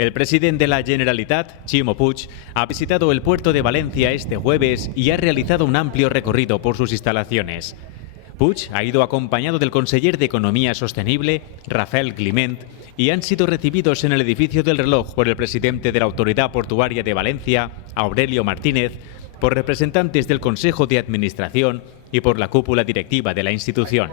El presidente de la Generalitat, Ximo Puig, ha visitado el puerto de Valencia este jueves y ha realizado un amplio recorrido por sus instalaciones. Puig ha ido acompañado del conseller de Economía Sostenible, Rafael Climent, y han sido recibidos en el edificio del Reloj por el presidente de la Autoridad Portuaria de Valencia, Aurelio Martínez, por representantes del Consejo de Administración y por la cúpula directiva de la institución.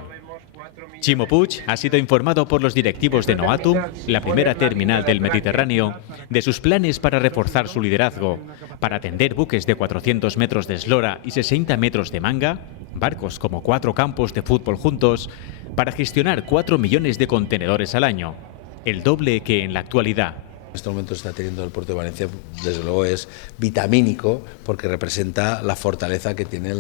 Ximo Puig ha sido informado por los directivos de Noatum, la primera terminal del Mediterráneo, de sus planes para reforzar su liderazgo, para atender buques de 400 metros de eslora y 60 metros de manga, barcos como 4 campos de fútbol juntos, para gestionar 4 millones de contenedores al año, el doble que en la actualidad. En este momento está teniendo el puerto de Valencia, desde luego es vitamínico porque representa la fortaleza que tiene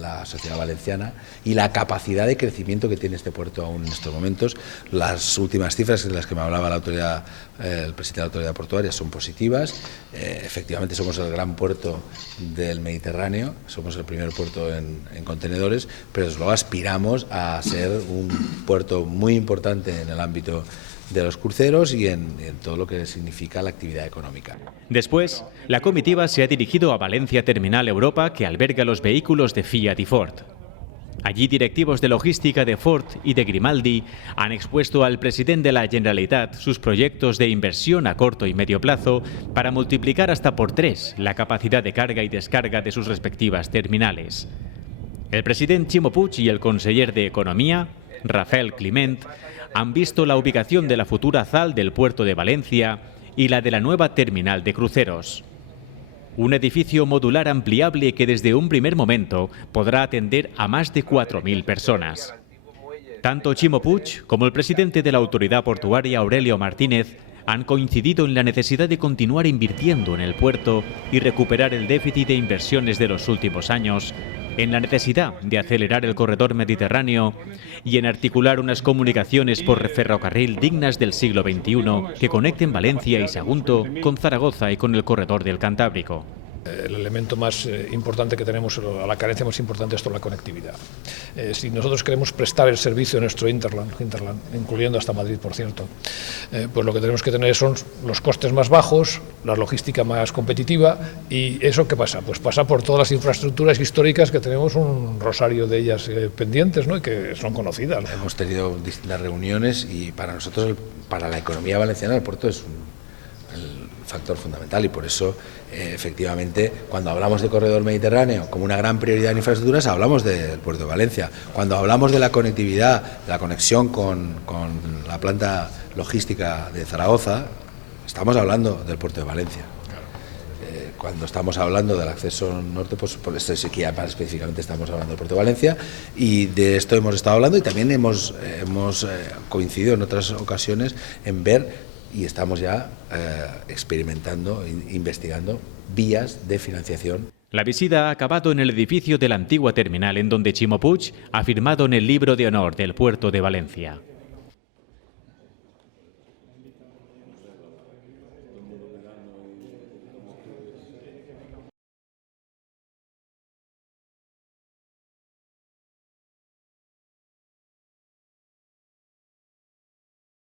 la sociedad valenciana y la capacidad de crecimiento que tiene este puerto aún en estos momentos. Las últimas cifras de las que me hablaba el presidente de la Autoridad Portuaria son positivas. Efectivamente somos el gran puerto del Mediterráneo, somos el primer puerto en contenedores, pero desde luego aspiramos a ser un puerto muy importante en el ámbito de los cruceros y en todo lo que significa la actividad económica. Después, la comitiva se ha dirigido a Valencia Terminal Europa, que alberga los vehículos de Fiat y Ford. Allí directivos de logística de Ford y de Grimaldi han expuesto al presidente de la Generalitat sus proyectos de inversión a corto y medio plazo para multiplicar hasta por 3 la capacidad de carga y descarga de sus respectivas terminales. El presidente Ximo Puig y el conseller de Economía, Rafael Climent, han visto la ubicación de la futura ZAL del puerto de Valencia y la de la nueva terminal de cruceros. Un edificio modular ampliable que desde un primer momento podrá atender a más de 4.000 personas. Tanto Ximo Puig como el presidente de la Autoridad Portuaria, Aurelio Martínez, han coincidido en la necesidad de continuar invirtiendo en el puerto y recuperar el déficit de inversiones de los últimos años, en la necesidad de acelerar el corredor mediterráneo y en articular unas comunicaciones por ferrocarril dignas del siglo XXI que conecten Valencia y Sagunto con Zaragoza y con el corredor del Cantábrico. El elemento más importante que tenemos, a la carencia más importante, es la conectividad. Si nosotros queremos prestar el servicio de nuestro Hinterland, incluyendo hasta Madrid, por cierto, pues lo que tenemos que tener son los costes más bajos, la logística más competitiva, y ¿eso qué pasa? Pues pasa por todas las infraestructuras históricas que tenemos un rosario de ellas pendientes, ¿no? Y que son conocidas. Hemos tenido distintas reuniones y para nosotros, para la economía valenciana, el puerto es el factor fundamental y por eso efectivamente cuando hablamos de corredor mediterráneo como una gran prioridad en infraestructuras hablamos del puerto de Valencia. Cuando hablamos de la conectividad, la conexión con la planta logística de Zaragoza, estamos hablando del puerto de Valencia. Cuando estamos hablando del acceso norte, pues por esto sí que ya más específicamente estamos hablando del puerto de Valencia y de esto hemos estado hablando y también hemos coincidido en otras ocasiones en ver y estamos ya experimentando, investigando vías de financiación. La visita ha acabado en el edificio de la antigua terminal en donde Ximo Puig ha firmado en el libro de honor del puerto de Valencia.